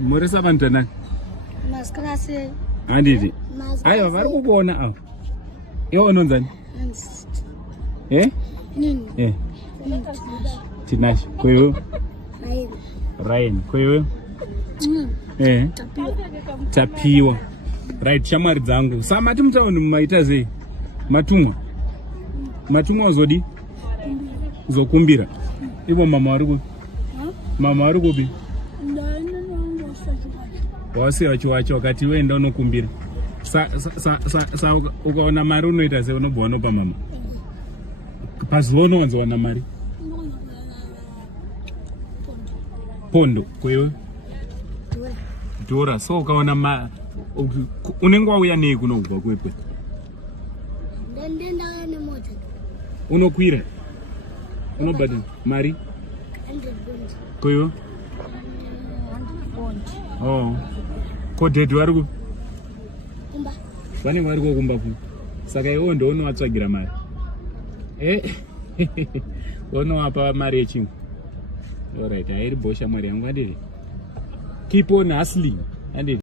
Murisa bantana. Maskrase. Anditi. Ayo vari kukuona apo. Iwe unonzani? Eh? Nini? Eh. Tinash. Kwewe? Ryan. Kwewe? Eh. Tapiwa. Right, shamwari dzangu. Samati mutaoni mumaita zei? Matumwa. Matumwa uzodi? Uzokumbira. Ivo mama wariko? Mama wariko bi? Wasi wacho wakati wenda unokumbira. Sa ukaona mari unoita sei unobva wanopa mama? Pazuva unowanza wana mari? Pondo. Kwewe? Dora. So ukaona unenge wauya nei kuno kubva kwepe? Ndenda nemota. Unokwira? Unobhadhara mari? 100 pounds. Kwewe? 100 pounds. Oh. Kodhedhi vari ku? Kumba. Vanenge vari kokumba ku. Saka iwo ndo unowatsvagira mari. Unowapa mari yechingwa. Alright, hairi bhosha mari yangu andiri. Keep on hustling. Andiri.